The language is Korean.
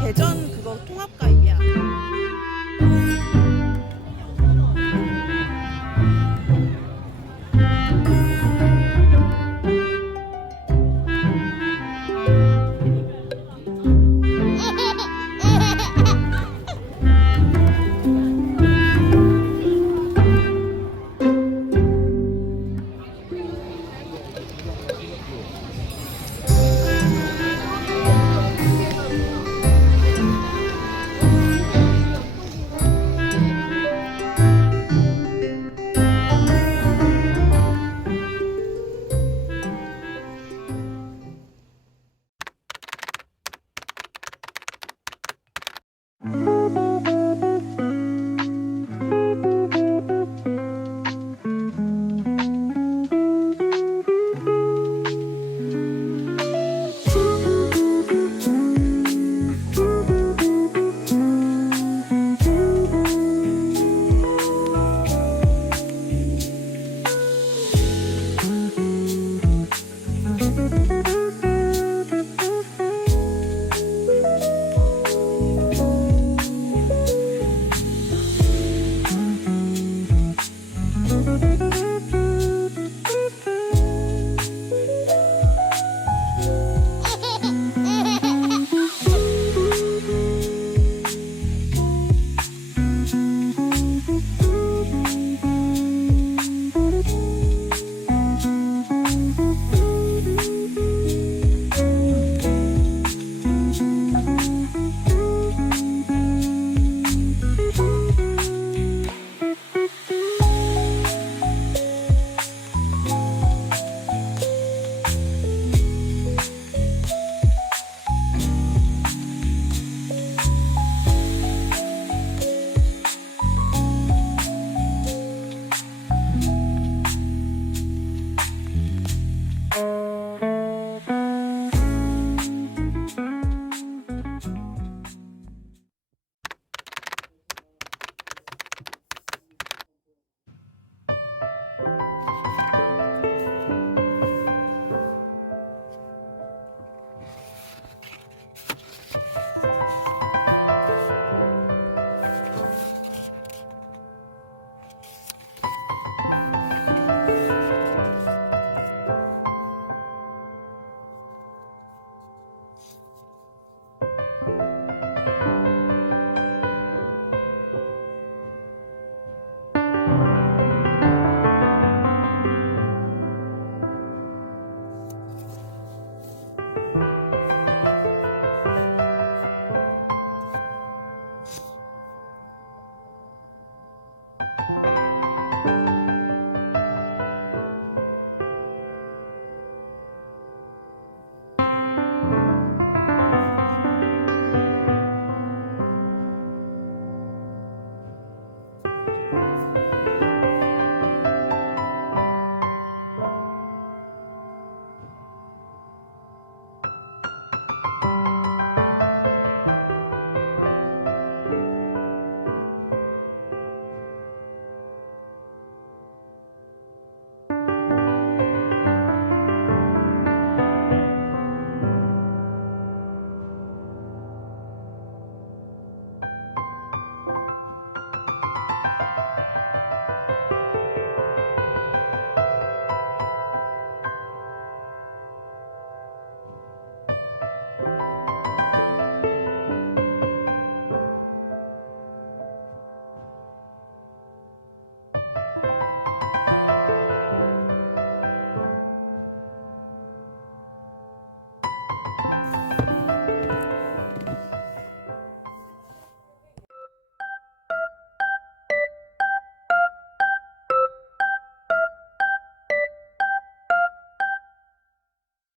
대전 그거 통합 가입이야.